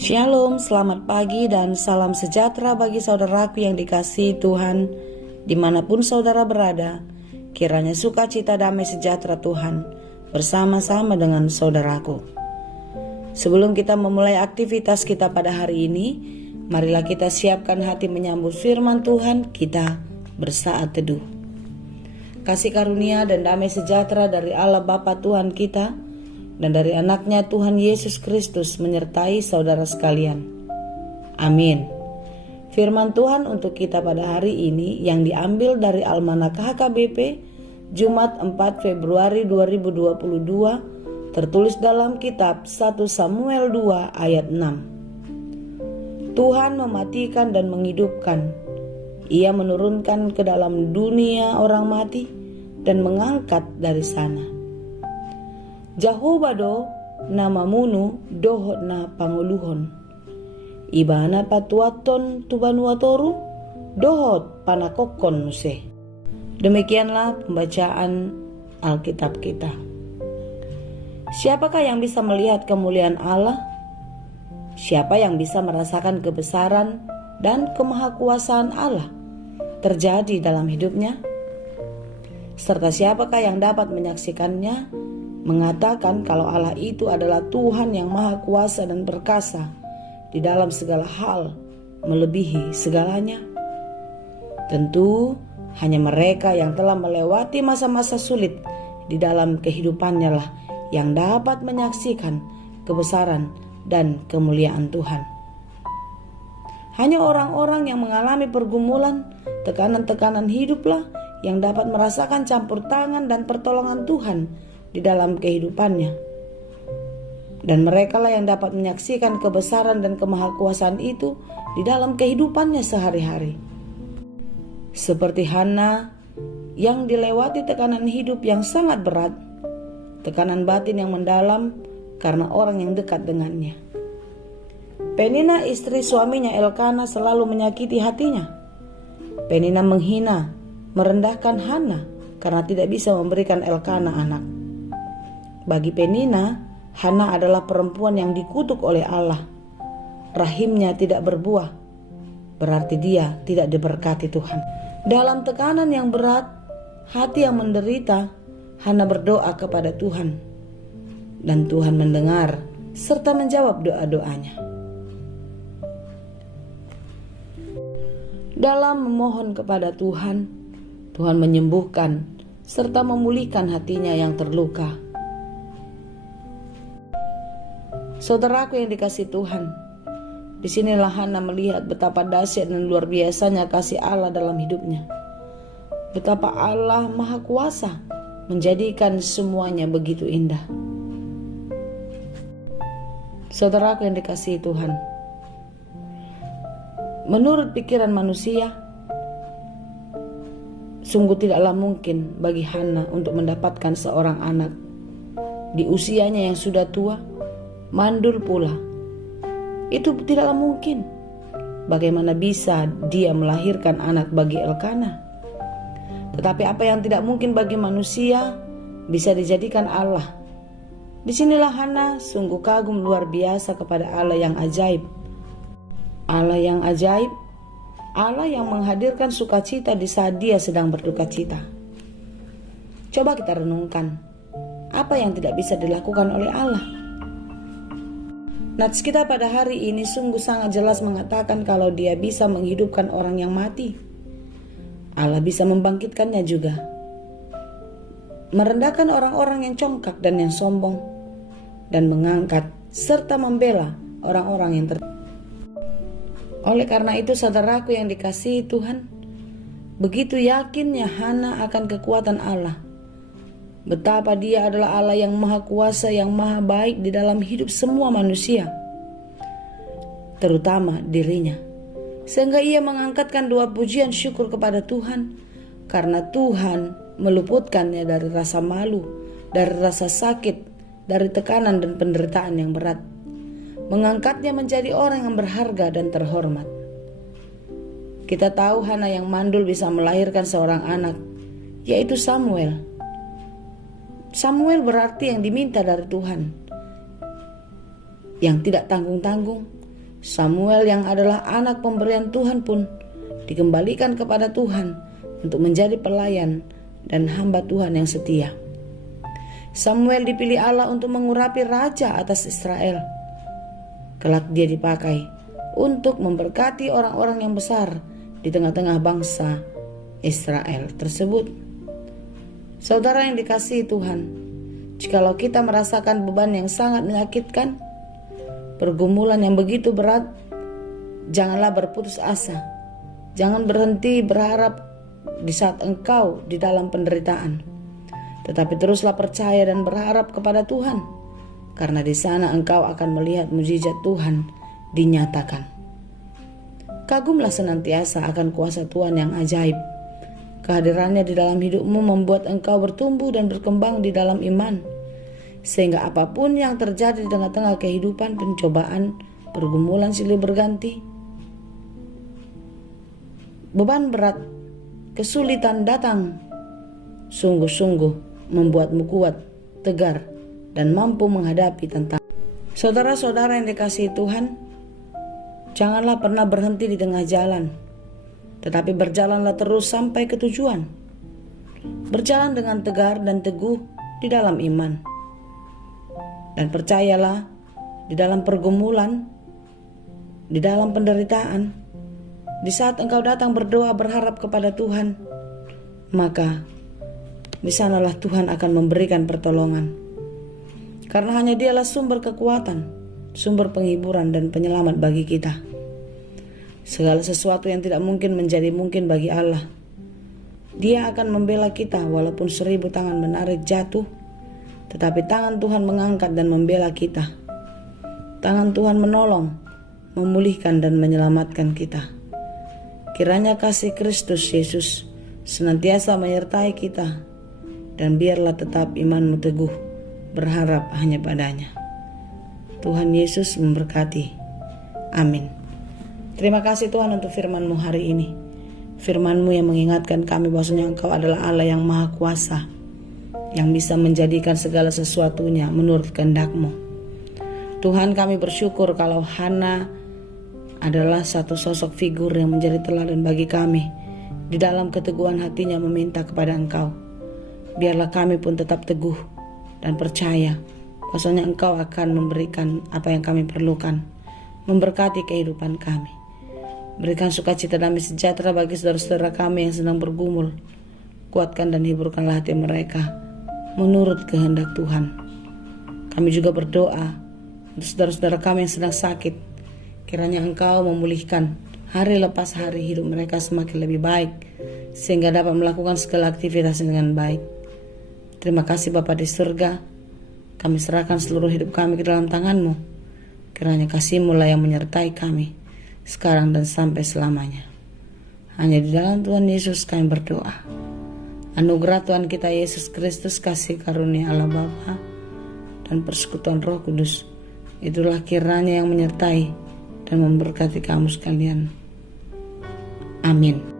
Shalom, selamat pagi dan salam sejahtera bagi saudaraku yang dikasihi Tuhan dimanapun saudara berada. Kiranya sukacita damai sejahtera Tuhan bersama-sama dengan saudaraku. Sebelum kita memulai aktivitas kita pada hari ini, marilah kita siapkan hati menyambut firman Tuhan. Kita bersaat teduh. Kasih karunia dan damai sejahtera dari Allah Bapa Tuhan kita dan dari anaknya Tuhan Yesus Kristus menyertai saudara sekalian. Amin. Firman Tuhan untuk kita pada hari ini yang diambil dari Almanak HKBP Jumat 4 Februari 2022 tertulis dalam kitab 1 Samuel 2 ayat 6. Tuhan mematikan dan menghidupkan. Ia menurunkan ke dalam dunia orang mati dan mengangkat dari sana. Jahobado namamunu dohotna panguluhon. Ibana patuaton tubanuatoru dohot panakokon nuse. Demikianlah pembacaan Alkitab kita. Siapakah yang bisa melihat kemuliaan Allah? Siapa yang bisa merasakan kebesaran dan kemahakuasaan Allah terjadi dalam hidupnya? Serta siapakah yang dapat menyaksikannya? Mengatakan kalau Allah itu adalah Tuhan yang maha kuasa dan perkasa di dalam segala hal, melebihi segalanya. Tentu hanya mereka yang telah melewati masa-masa sulit di dalam kehidupannya lah yang dapat menyaksikan kebesaran dan kemuliaan Tuhan. Hanya orang-orang yang mengalami pergumulan, tekanan-tekanan hiduplah yang dapat merasakan campur tangan dan pertolongan Tuhan di dalam kehidupannya. Dan merekalah yang dapat menyaksikan kebesaran dan kemahakuasaan itu di dalam kehidupannya sehari-hari. Seperti Hana yang dilewati tekanan hidup yang sangat berat, tekanan batin yang mendalam karena orang yang dekat dengannya. Penina istri suaminya Elkana selalu menyakiti hatinya. Penina menghina, merendahkan Hana karena tidak bisa memberikan Elkana anak. Bagi Penina, Hana adalah perempuan yang dikutuk oleh Allah. Rahimnya tidak berbuah, berarti dia tidak diberkati Tuhan. Dalam tekanan yang berat, hati yang menderita, Hana berdoa kepada Tuhan. Dan Tuhan mendengar serta menjawab doa-doanya. Dalam memohon kepada Tuhan, Tuhan menyembuhkan serta memulihkan hatinya yang terluka. Saudaraku yang dikasihi Tuhan, disinilah Hana melihat betapa dahsyat dan luar biasanya kasih Allah dalam hidupnya. Betapa Allah Maha Kuasa menjadikan semuanya begitu indah. Saudaraku yang dikasihi Tuhan, menurut pikiran manusia, sungguh tidaklah mungkin bagi Hana untuk mendapatkan seorang anak di usianya yang sudah tua, mandul pula. Itu tidaklah mungkin. Bagaimana bisa dia melahirkan anak bagi Elkana? Tetapi apa yang tidak mungkin bagi manusia bisa dijadikan Allah. Disinilah Hana sungguh kagum luar biasa kepada Allah yang ajaib. Allah yang ajaib, Allah yang menghadirkan sukacita di saat dia sedang berduka cita. Coba kita renungkan, apa yang tidak bisa dilakukan oleh Allah? Nats kita pada hari ini sungguh sangat jelas mengatakan kalau dia bisa menghidupkan orang yang mati. Allah bisa membangkitkannya juga. Merendahkan orang-orang yang congkak dan yang sombong. Dan mengangkat serta membela orang-orang yang Oleh karena itu saudaraku yang dikasihi Tuhan, begitu yakinnya Hana akan kekuatan Allah. Betapa dia adalah Allah yang maha kuasa, yang maha baik di dalam hidup semua manusia, terutama dirinya. Sehingga ia mengangkatkan doa pujian syukur kepada Tuhan, karena Tuhan meluputkannya dari rasa malu, dari rasa sakit, dari tekanan dan penderitaan yang berat. Mengangkatnya menjadi orang yang berharga dan terhormat. Kita tahu Hana yang mandul bisa melahirkan seorang anak, yaitu Samuel. Samuel berarti yang diminta dari Tuhan, yang tidak tanggung-tanggung, Samuel yang adalah anak pemberian Tuhan pun dikembalikan kepada Tuhan untuk menjadi pelayan dan hamba Tuhan yang setia. Samuel dipilih Allah untuk mengurapi raja atas Israel. Kelak dia dipakai untuk memberkati orang-orang yang besar di tengah-tengah bangsa Israel tersebut. Saudara yang dikasihi Tuhan, jikalau kita merasakan beban yang sangat menyakitkan, pergumulan yang begitu berat, janganlah berputus asa. Jangan berhenti berharap di saat engkau di dalam penderitaan. Tetapi teruslah percaya dan berharap kepada Tuhan, karena di sana engkau akan melihat mujizat Tuhan dinyatakan. Kagumlah senantiasa akan kuasa Tuhan yang ajaib. Kehadirannya di dalam hidupmu membuat engkau bertumbuh dan berkembang di dalam iman, sehingga apapun yang terjadi di tengah-tengah kehidupan, pencobaan, pergumulan silih berganti, beban berat, kesulitan datang, sungguh-sungguh membuatmu kuat, tegar, dan mampu menghadapi tantangan. Saudara-saudara yang dikasihi Tuhan, janganlah pernah berhenti di tengah jalan, tetapi berjalanlah terus sampai ke tujuan. Berjalan dengan tegar dan teguh di dalam iman. Dan percayalah, di dalam pergumulan, di dalam penderitaan, di saat engkau datang berdoa berharap kepada Tuhan, maka di sanalah Tuhan akan memberikan pertolongan. Karena hanya Dialah sumber kekuatan, sumber penghiburan dan penyelamat bagi kita. Segala sesuatu yang tidak mungkin menjadi mungkin bagi Allah. Dia akan membela kita walaupun 1000 tangan menarik jatuh, tetapi tangan Tuhan mengangkat dan membela kita. Tangan Tuhan menolong, memulihkan dan menyelamatkan kita. Kiranya kasih Kristus Yesus senantiasa menyertai kita, dan biarlah tetap imanmu teguh, berharap hanya padanya. Tuhan Yesus memberkati. Amin. Terima kasih Tuhan untuk firman-Mu hari ini. Firman-Mu yang mengingatkan kami bahwasanya Engkau adalah Allah yang Maha Kuasa, yang bisa menjadikan segala sesuatunya menurut kehendak-Mu. Tuhan, kami bersyukur kalau Hana adalah satu sosok figur yang menjadi teladan bagi kami. Di dalam keteguhan hatinya meminta kepada Engkau. Biarlah kami pun tetap teguh dan percaya bahwasanya Engkau akan memberikan apa yang kami perlukan, memberkati kehidupan kami. Berikan sukacita damai sejahtera bagi saudara-saudara kami yang sedang bergumul. Kuatkan dan hiburkanlah hati mereka menurut kehendak Tuhan. Kami juga berdoa untuk saudara-saudara kami yang sedang sakit. Kiranya Engkau memulihkan hari lepas hari, hidup mereka semakin lebih baik, sehingga dapat melakukan segala aktivitas dengan baik. Terima kasih Bapa di surga. Kami serahkan seluruh hidup kami ke dalam tangan-Mu. Kiranya kasih-Mu lah yang menyertai kami, sekarang dan sampai selamanya. Hanya di dalam Tuhan Yesus kami berdoa. Anugerah Tuhan kita Yesus Kristus, kasih karunia Allah Bapa, dan persekutuan Roh Kudus, itulah kiranya yang menyertai dan memberkati kamu sekalian. Amin.